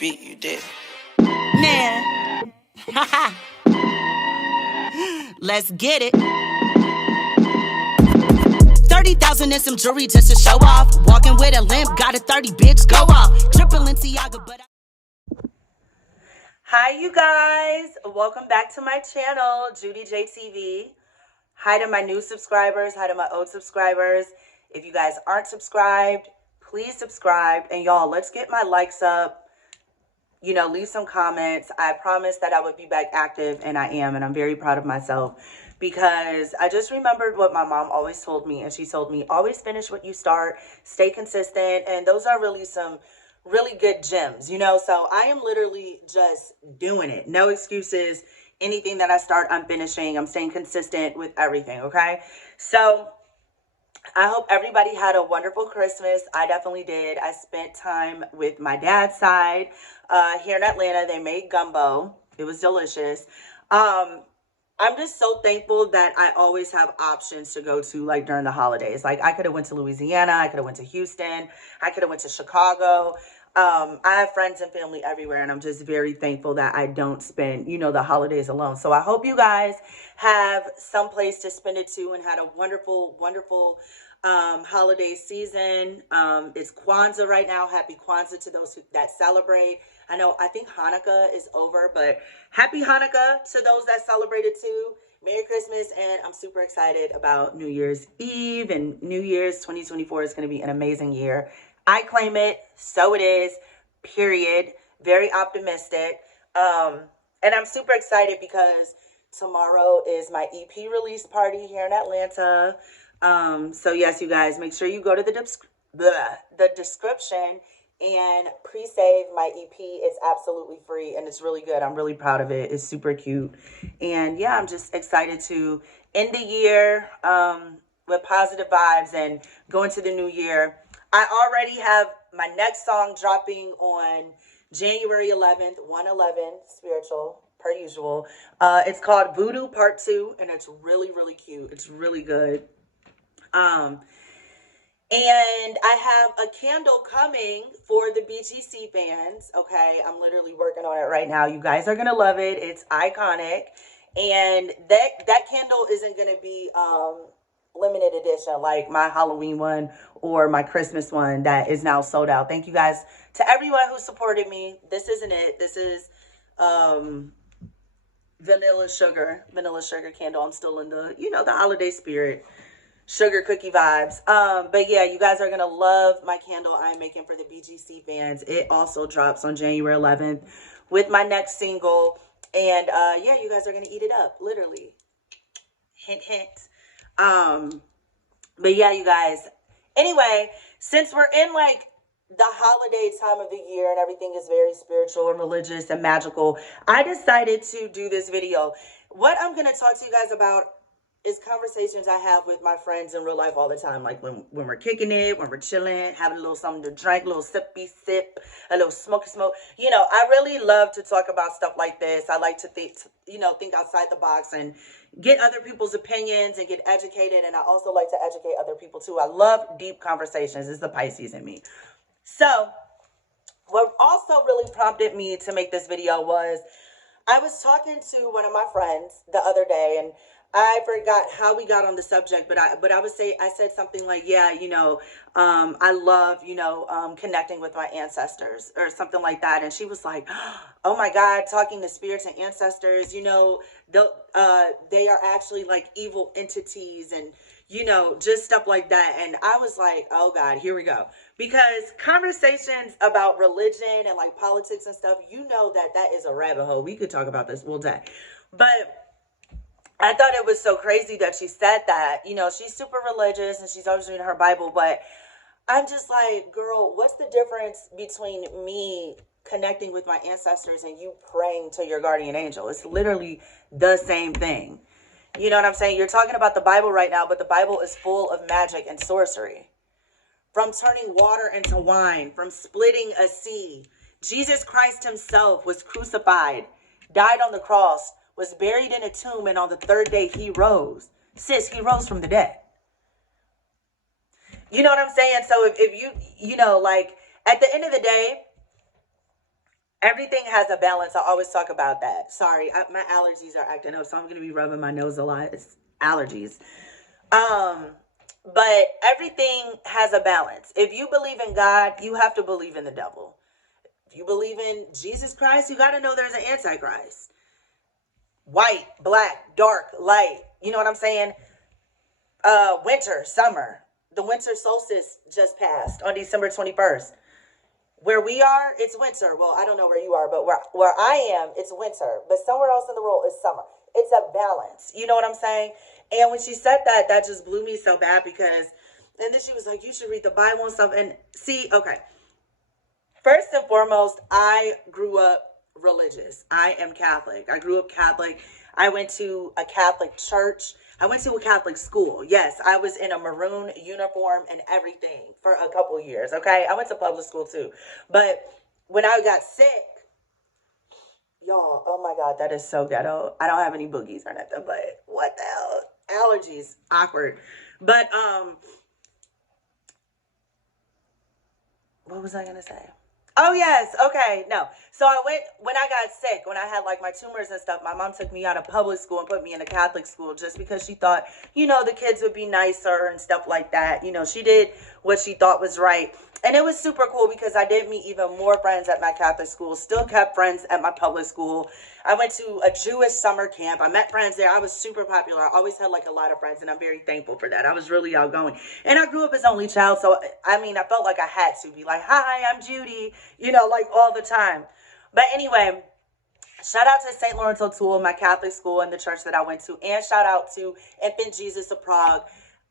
beat, you did. Man. Let's get it. 30,000 and some jewelry just to show off. Walking with a limp, got a 30, bitch, go off. Triple Balenciaga, but Hi, you guys. Welcome back to my channel, Judy J TV. Hi to my new subscribers. Hi to my old subscribers. If you guys aren't subscribed, please subscribe. And y'all, let's get my likes up. You know, leave some comments. I promised that I would be back active, and I am. And I'm very proud of myself because I just remembered what my mom always told me. And she told me, always finish what you start, stay consistent. And those are really some really good gems, you know? So I am literally just doing it. No excuses. Anything that I start, I'm finishing. I'm staying consistent with everything, okay? So I hope everybody had a wonderful Christmas. I definitely did. I spent time with my dad's side. Here in Atlanta, they made gumbo. It was delicious. I'm just so thankful that I always have options to go to, like, during the holidays. Like, I could have went to Louisiana. I could have went to Houston. I could have went to Chicago. I have friends and family everywhere, and I'm just very thankful that I don't spend, you know, the holidays alone. So I hope you guys have some place to spend it to and had a wonderful, wonderful holiday season. It's Kwanzaa right now. Happy Kwanzaa to those that celebrate. I think Hanukkah is over, but happy Hanukkah to those that celebrate it too. Merry Christmas, and I'm super excited about New Year's Eve, and New Year's 2024 is going to be an amazing year. I claim it, so it is, period. Very optimistic. And I'm super excited because tomorrow is my EP release party here in Atlanta. So yes, you guys, make sure you go to the description and pre-save my EP. It's absolutely free and it's really good. I'm really proud of it. It's super cute. And yeah, I'm just excited to end the year with positive vibes and go into the new year. I already have my next song dropping on January 11th, 1/11, SPiRiTUAL, per usual. It's called Voodoo Part 2, and it's really, really cute. It's really good. And I have a candle coming for the BGC fans. Okay, I'm literally working on it right now. You guys are gonna love it. It's iconic, and that candle isn't gonna be limited edition like my Halloween one or my Christmas one that is now sold out. Thank you guys to everyone who supported me. This isn't it. This is vanilla sugar candle. I'm still in the, you know, the holiday spirit. Sugar cookie vibes. But yeah, you guys are gonna love my candle I'm making for the BGC fans. It also drops on January 11th with my next single. And yeah, you guys are gonna eat it up, literally. Hint, hint. But yeah, you guys. Anyway, since we're in like the holiday time of the year and everything is very spiritual and religious and magical, I decided to do this video. What I'm gonna talk to you guys about is conversations I have with my friends in real life all the time. Like when we're kicking it, when we're chilling, having a little something to drink, a little sippy sip, a little smoky smoke. You know, I really love to talk about stuff like this. I like to think outside the box and get other people's opinions and get educated. And I also like to educate other people too. I love deep conversations. It's the Pisces in me. So what also really prompted me to make this video was I was talking to one of my friends the other day, and I forgot how we got on the subject, but I said something like, yeah, you know, I love, you know, connecting with my ancestors or something like that. And she was like, oh my God, talking to spirits and ancestors, you know, they are actually like evil entities and, you know, just stuff like that. And I was like, oh God, here we go. Because conversations about religion and like politics and stuff, you know, that is a rabbit hole. We could talk about this all day. But I thought it was so crazy that she said that. You know, she's super religious and she's always reading her Bible, but I'm just like, girl, what's the difference between me connecting with my ancestors and you praying to your guardian angel? It's literally the same thing. You know what I'm saying? You're talking about the Bible right now, but the Bible is full of magic and sorcery. From turning water into wine, from splitting a sea. Jesus Christ himself was crucified, died on the cross, was buried in a tomb, and on the third day he rose. Sis, he rose from the dead. You know what I'm saying? So if you know, like, at the end of the day, Everything has a balance. I always talk about that. Sorry, my allergies are acting up, so I'm going to be rubbing my nose a lot. It's allergies. But everything has a balance. If you believe in God, you have to believe in the devil. If you believe in Jesus Christ, you got to know there's an antichrist. White, black, dark, light. You know what I'm saying? Winter, summer. The winter solstice just passed on December 21st. Where we are, it's winter. Well, I don't know where you are, but where I am, it's winter. But somewhere else in the world, it's summer. It's a balance. You know what I'm saying? And when she said that, that just blew me so bad because, and then she was like, you should read the Bible and stuff. And see, okay. First and foremost, I grew up religious. I am Catholic. I grew up Catholic. I went to a Catholic church. I went to a Catholic school. Yes, I was in a maroon uniform and everything for a couple years, okay? I went to public school too. But when I got sick, y'all, oh my God, that is so ghetto. I don't have any boogies or nothing, but what the hell? Allergies, awkward. But, what was I going to say? Oh, yes. Okay. No. So when I got sick, when I had like my tumors and stuff, my mom took me out of public school and put me in a Catholic school just because she thought, you know, the kids would be nicer and stuff like that. You know, she did what she thought was right. And it was super cool because I did meet even more friends at my Catholic school, still kept friends at my public school. I went to a Jewish summer camp. I met friends there. I was super popular. I always had like a lot of friends, and I'm very thankful for that. I was really outgoing. And I grew up as only child, so I mean, I felt like I had to be like, hi, I'm Judy, you know, like all the time. But anyway, shout out to St. Lawrence O'Toole, my Catholic school and the church that I went to, and shout out to Infant Jesus of Prague,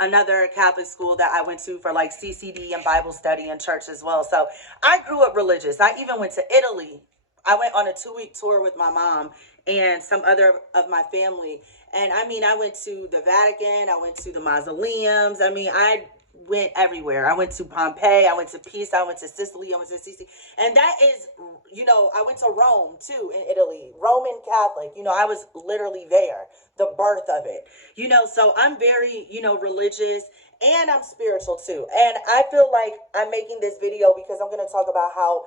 another Catholic school that I went to for like CCD and Bible study and church as well. So I grew up religious. I even went to Italy. I went on a 2-week tour with my mom and some other of my family. And I mean, I went to the Vatican. I went to the mausoleums. I mean, I went everywhere. I went to Pompeii. I went to Pisa. I went to Sicily. I went to Sicily. And that is, you know, I went to Rome too in Italy. Roman Catholic. You know, I was literally there. The birth of it. You know, so I'm very, you know, religious and I'm spiritual too. And I feel like I'm making this video because I'm going to talk about how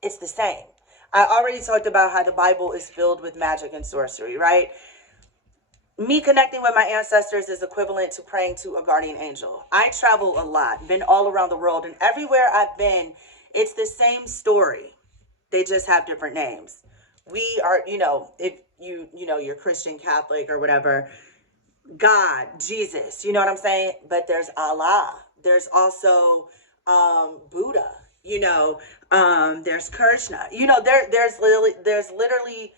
it's the same. I already talked about how the Bible is filled with magic and sorcery, right? Me connecting with my ancestors is equivalent to praying to a guardian angel. I travel a lot, been all around the world, and everywhere I've been, it's the same story. They just have different names. We are, you know, if you know, you're Christian, Catholic, or whatever, God, Jesus, you know what I'm saying? But there's Allah. There's also Buddha. You know, there's Krishna. You know, there's literally,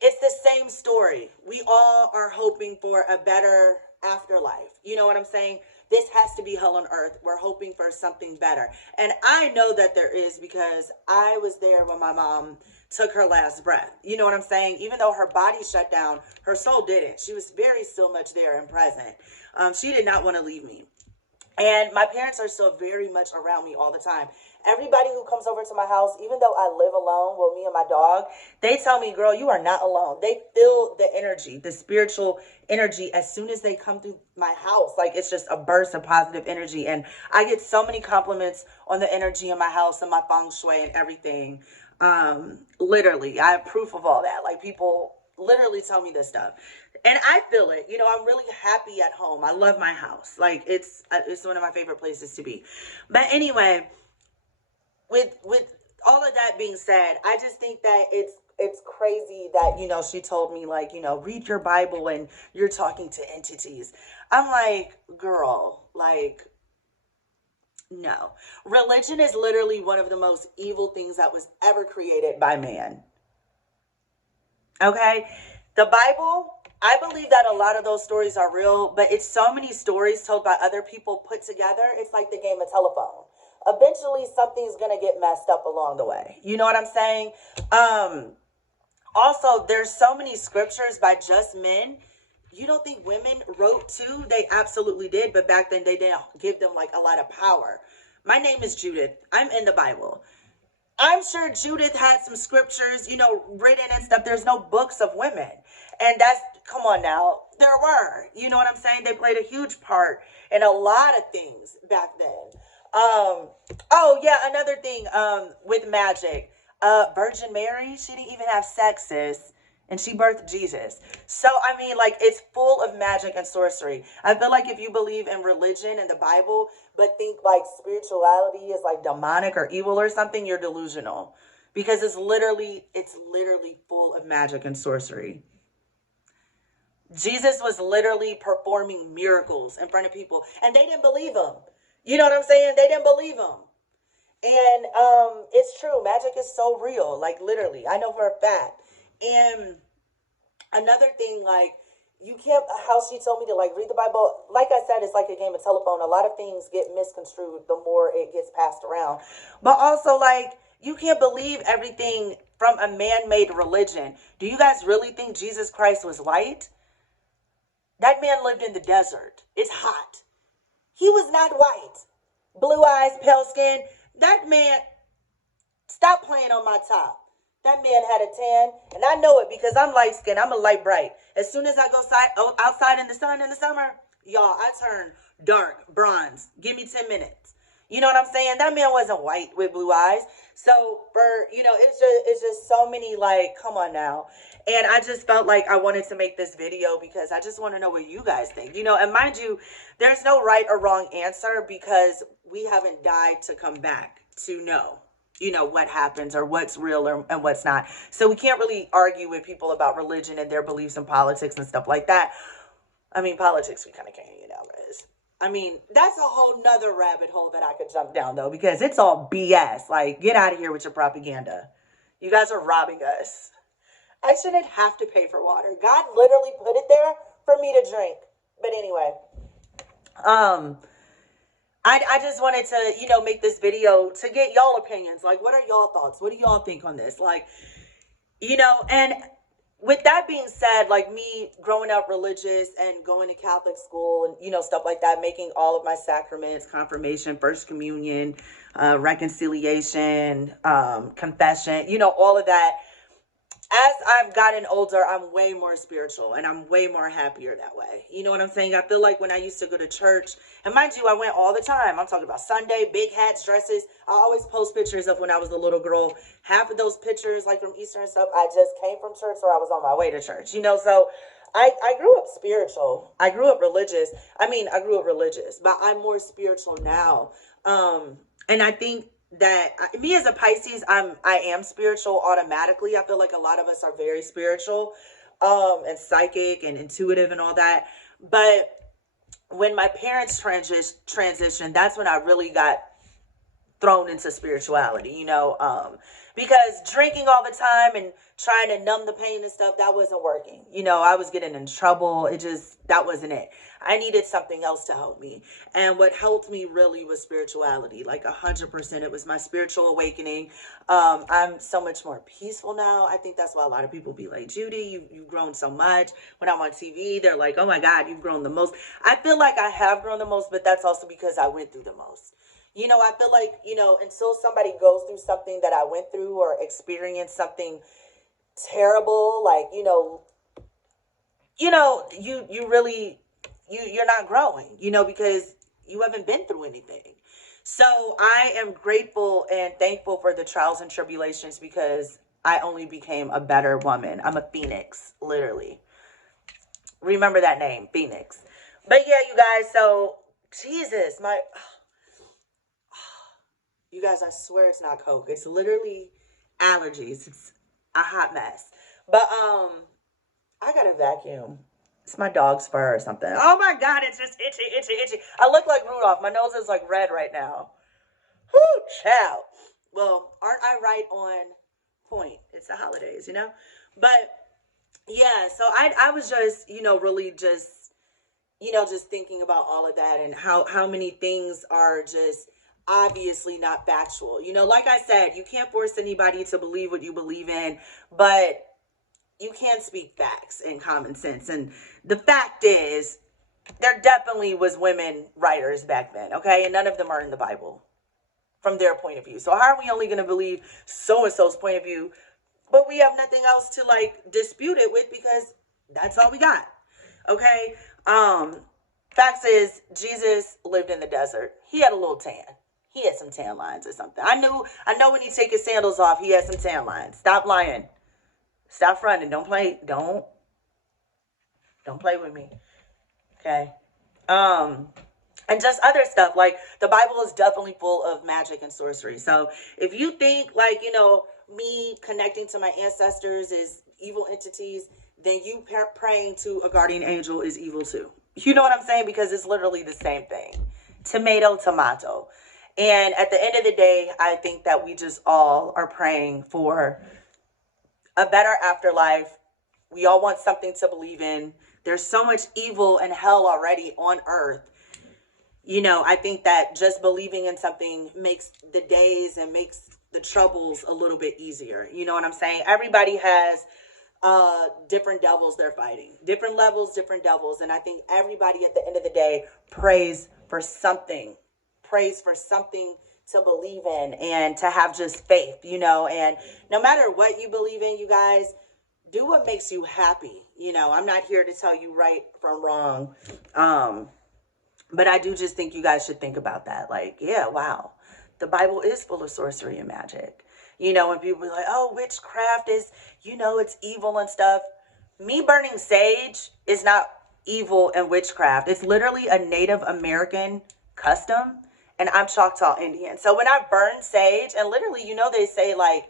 it's the same story. We all are hoping for a better afterlife. You know what I'm saying? This has to be hell on earth. We're hoping for something better. And I know that there is because I was there when my mom took her last breath. You know what I'm saying? Even though her body shut down, her soul didn't. She was very still much there and present. She did not want to leave me. And my parents are still very much around me all the time. Everybody who comes over to my house, even though I live alone, well, me and my dog, they tell me, girl, you are not alone. They feel the energy, the spiritual energy as soon as they come through my house. Like, it's just a burst of positive energy. And I get so many compliments on the energy in my house and my feng shui and everything. Literally, I have proof of all that. Like, people literally tell me this stuff. And I feel it. You know, I'm really happy at home. I love my house. Like, it's one of my favorite places to be. But anyway, with all of that being said, I just think that it's crazy that, you know, she told me, like, you know, read your Bible and you're talking to entities. I'm like, girl, like, no. Religion is literally one of the most evil things that was ever created by man. Okay? The Bible, I believe that a lot of those stories are real, but it's so many stories told by other people put together. It's like the game of telephone. Eventually, something's going to get messed up along the way. You know what I'm saying? Also, there's so many scriptures by just men. You don't think women wrote too? They absolutely did, but back then they didn't give them like a lot of power. My name is Judith. I'm in the Bible. I'm sure Judith had some scriptures, you know, written and stuff. There's no books of women. And that's, come on now, there were. You know what I'm saying? They played a huge part in a lot of things back then. Oh, yeah, another thing with MAGiK. Virgin Mary, she didn't even have sex, sis. And she birthed Jesus. So, I mean, like, it's full of magic and sorcery. I feel like if you believe in religion and the Bible, but think like spirituality is like demonic or evil or something, you're delusional. Because it's literally full of magic and sorcery. Jesus was literally performing miracles in front of people. And they didn't believe him. You know what I'm saying? They didn't believe him. And it's true. Magic is so real. Like, literally. I know for a fact. And another thing, like, you can't, how she told me to, like, read the Bible. Like I said, it's like a game of telephone. A lot of things get misconstrued the more it gets passed around. But also, like, you can't believe everything from a man-made religion. Do you guys really think Jesus Christ was white? That man lived in the desert. It's hot. He was not white. Blue eyes, pale skin. That man, stop playing on my top. That man had a tan, and I know it because I'm light skinned. I'm a light bright. As soon as I go outside in the sun in the summer, y'all, I turn dark, bronze. Give me 10 minutes. You know what I'm saying? That man wasn't white with blue eyes. So it's just so many, like, come on now. And I just felt like I wanted to make this video because I just want to know what you guys think. And mind you, there's no right or wrong answer because we haven't died to come back to know. What happens or what's real and what's not. So we can't really argue with people about religion and their beliefs in politics and stuff like that. I mean, politics, we kind of can't, guys. I mean, that's a whole nother rabbit hole that I could jump down, though, because it's all BS. Like, get out of here with your propaganda. You guys are robbing us. I shouldn't have to pay for water. God literally put it there for me to drink. But anyway, I just wanted to, make this video to get y'all opinions. Like, what are y'all thoughts? What do y'all think on this? Like, and with that being said, like me growing up religious and going to Catholic school and, stuff like that, making all of my sacraments, confirmation, first communion, reconciliation, confession, all of that. As I've gotten older, I'm way more spiritual and I'm way more happier that way. You know what I'm saying? I feel like when I used to go to church, and mind you, I went all the time. I'm talking about Sunday, big hats, dresses. I always post pictures of when I was a little girl. Half of those pictures, like from Easter and stuff, I just came from church or I was on my way to church, so I grew up spiritual. I grew up religious. I grew up religious, but I'm more spiritual now. And I think that me as a Pisces, I am spiritual automatically. I feel like a lot of us are very spiritual, and psychic and intuitive and all that. But when my parents transitioned, that's when I really got thrown into spirituality, because drinking all the time and trying to numb the pain and stuff, that wasn't working. I was getting in trouble. That wasn't it. I needed something else to help me. And what helped me really was spirituality, like 100%. It was my spiritual awakening. I'm so much more peaceful now. I think that's why a lot of people be like, Judy, you've grown so much. When I'm on TV, they're like, oh my God, you've grown the most. I feel like I have grown the most, but that's also because I went through the most. I feel like, until somebody goes through something that I went through or experienced something terrible, like, you really, you're not growing, because you haven't been through anything. So I am grateful and thankful for the trials and tribulations because I only became a better woman. I'm a phoenix, literally. Remember that name, Phoenix. But yeah, you guys, so Jesus, you guys, I swear it's not Coke. It's literally allergies. It's a hot mess. But I got a vacuum. It's my dog's fur or something. Oh my God, it's just itchy. I look like Rudolph. My nose is like red right now. Whoo, child. Well, aren't I right on point? It's the holidays, But yeah, so I was just, really just, just thinking about all of that and how many things are just obviously not factual. Like I said, you can't force anybody to believe what you believe in, but you can speak facts and common sense. And the fact is, there definitely was women writers back then, okay? And none of them are in the Bible from their point of view. So how are we only going to believe so-and-so's point of view, but we have nothing else to, like, dispute it with because that's all we got, okay? Facts is, Jesus lived in the desert. He had a little tan. He had some tan lines or something. I know when he take his sandals off, he has some tan lines. Stop lying. Stop fronting. Don't play with me. Okay. And just other stuff. Like, the Bible is definitely full of magic and sorcery. So if you think, like, you know, me connecting to my ancestors is evil entities, then you praying to a guardian angel is evil too. You know what I'm saying? Because it's literally the same thing. Tomato, tomato. And at the end of the day, I think that we just all are praying for a better afterlife. We all want something to believe in. There's so much evil and hell already on earth. You know, I think that just believing in something makes the days and makes the troubles a little bit easier. You know what I'm saying? Everybody has different devils they're fighting. Different levels, different devils. And I think everybody at the end of the day prays for something. Prays for something to believe in and to have just faith, you know. And no matter what you believe in, you guys, do what makes you happy. You know, I'm not here to tell you right from wrong. But I do just think you guys should think about that. Like, yeah, wow. The Bible is full of sorcery and magic. You know, when people be like, oh, witchcraft is, you know, it's evil and stuff. Me burning sage is not evil and witchcraft. It's literally a Native American custom. And I'm Choctaw Indian. So when I burn sage, and literally, you know, they say, like,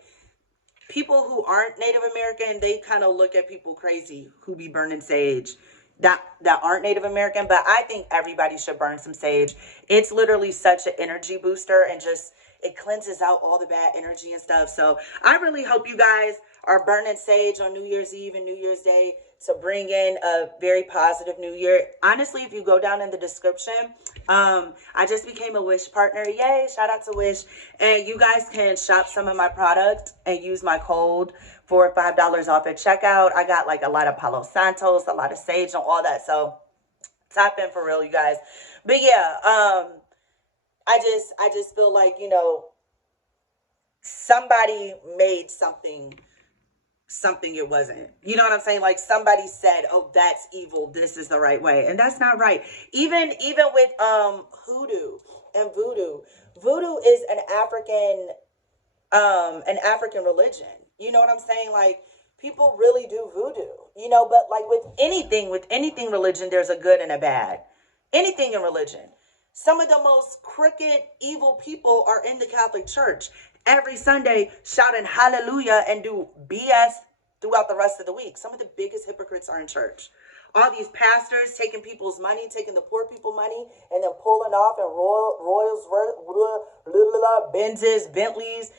people who aren't Native American, they kind of look at people crazy who be burning sage that aren't Native American. But I think everybody should burn some sage. It's literally such an energy booster, and just, it cleanses out all the bad energy and stuff. So I really hope you guys are burning sage on New Year's Eve and New Year's Day to bring in a very positive new year. Honestly, if you go down in the description, I just became a Wish partner. Yay, shout out to Wish. And you guys can shop some of my products and use my code for $5 off at checkout. I got like a lot of Palo Santos, a lot of sage and all that. So tap in for real, you guys. But yeah, I just feel like, you know, somebody made something it wasn't. You know what I'm saying? Like, somebody said, oh, that's evil, this is the right way. And that's not right. Even with hoodoo and voodoo. Voodoo is an African religion. You know what I'm saying? Like, people really do voodoo. You know, but like with anything religion, there's a good and a bad. Anything in religion. Some of the most crooked, evil people are in the Catholic Church every Sunday shouting hallelujah and do BS throughout the rest of the week. Some of the biggest hypocrites are in church. All these pastors taking people's money, taking the poor people money, and then pulling off in Royals, Benzes, Bentleys,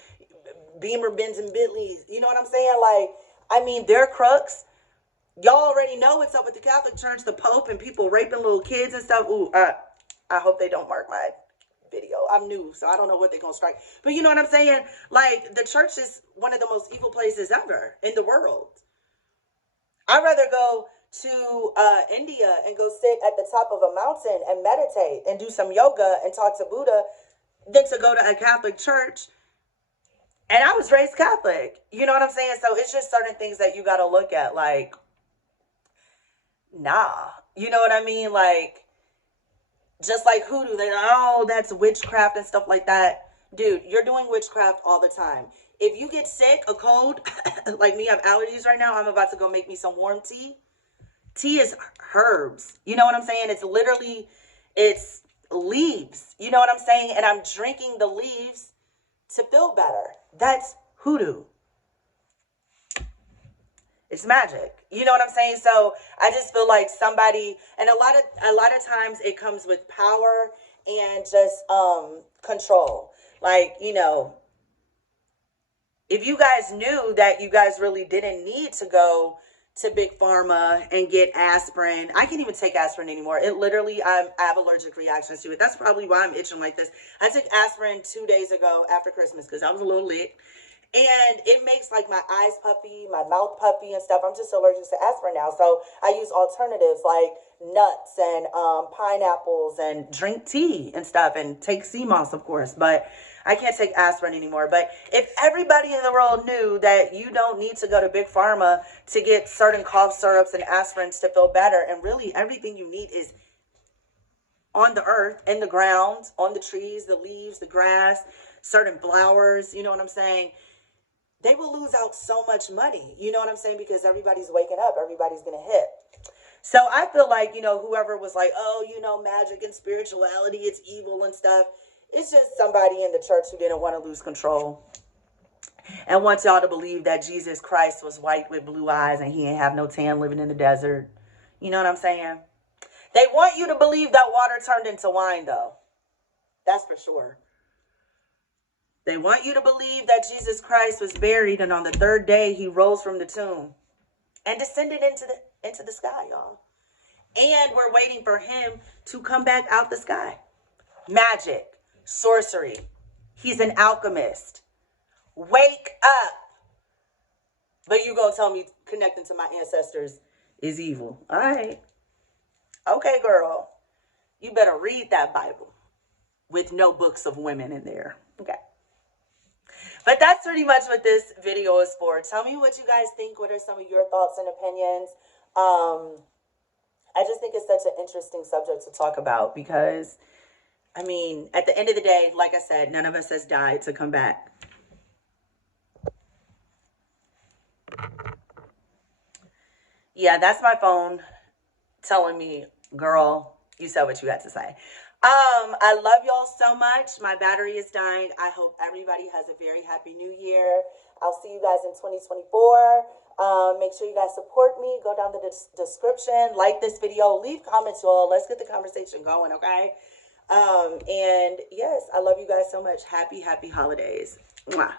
Beamer, Benz, and Bentleys. You know what I'm saying? Like, I mean, they're crooks. Y'all already know what's up with the Catholic Church, the Pope, and people raping little kids and stuff. Ooh, I hope they don't mark my video. I'm new, so I don't know what they're gonna strike. But you know what I'm saying? Like, the church is one of the most evil places ever in the world. I'd rather go to India and go sit at the top of a mountain and meditate and do some yoga and talk to Buddha than to go to a Catholic church. And I was raised Catholic. You know what I'm saying? So it's just certain things that you got to look at. Like, nah. You know what I mean? Like, just like hoodoo, they're like, oh, that's witchcraft and stuff like that. Dude, you're doing witchcraft all the time. If you get sick, a cold, like me, I have allergies right now, I'm about to go make me some warm tea. Tea is herbs. You know what I'm saying? It's literally, it's leaves. You know what I'm saying? And I'm drinking the leaves to feel better. That's hoodoo. It's magic. You know what I'm saying? So I just feel like somebody, and a lot of times it comes with power and just control. Like, you know, if you guys knew that you guys really didn't need to go to Big Pharma and get aspirin. I can't even take aspirin anymore. It literally, I have allergic reactions to it. That's probably why I'm itching like this. I took aspirin 2 days ago after Christmas because I was a little lit. And it makes like my eyes puffy, my mouth puffy and stuff. I'm just allergic to aspirin now. So I use alternatives like nuts and pineapples and drink tea and stuff and take sea moss, of course. But I can't take aspirin anymore. But if everybody in the world knew that you don't need to go to Big Pharma to get certain cough syrups and aspirins to feel better, and really everything you need is on the earth, in the ground, on the trees, the leaves, the grass, certain flowers, you know what I'm saying? They will lose out so much money, you know what I'm saying? Because everybody's waking up, everybody's going to hit. So I feel like, you know, whoever was like, oh, you know, magic and spirituality, it's evil and stuff. It's just somebody in the church who didn't want to lose control and wants y'all to believe that Jesus Christ was white with blue eyes and he ain't have no tan living in the desert. You know what I'm saying? They want you to believe that water turned into wine, though. That's for sure. They want you to believe that Jesus Christ was buried and on the third day he rose from the tomb and descended into the sky, y'all. And we're waiting for him to come back out the sky. MAGiK, sorcery. He's an alchemist. Wake up. But you gonna tell me connecting to my ancestors is evil. All right. Okay, girl. You better read that Bible with no books of women in there. Okay. But that's pretty much what this video is for. Tell me what you guys think. What are some of your thoughts and opinions? I just think it's such an interesting subject to talk about because, I mean, at the end of the day, like I said, none of us has died to come back. Yeah, that's my phone telling me, girl, you said what you had to say. I love y'all so much. My battery is dying. I hope everybody has a very happy new year. I'll see you guys in 2024. Make sure you guys support me. Go down the description, like this video, leave comments, y'all. Let's get the conversation going, okay? And yes, I love you guys so much. Happy holidays. Mwah.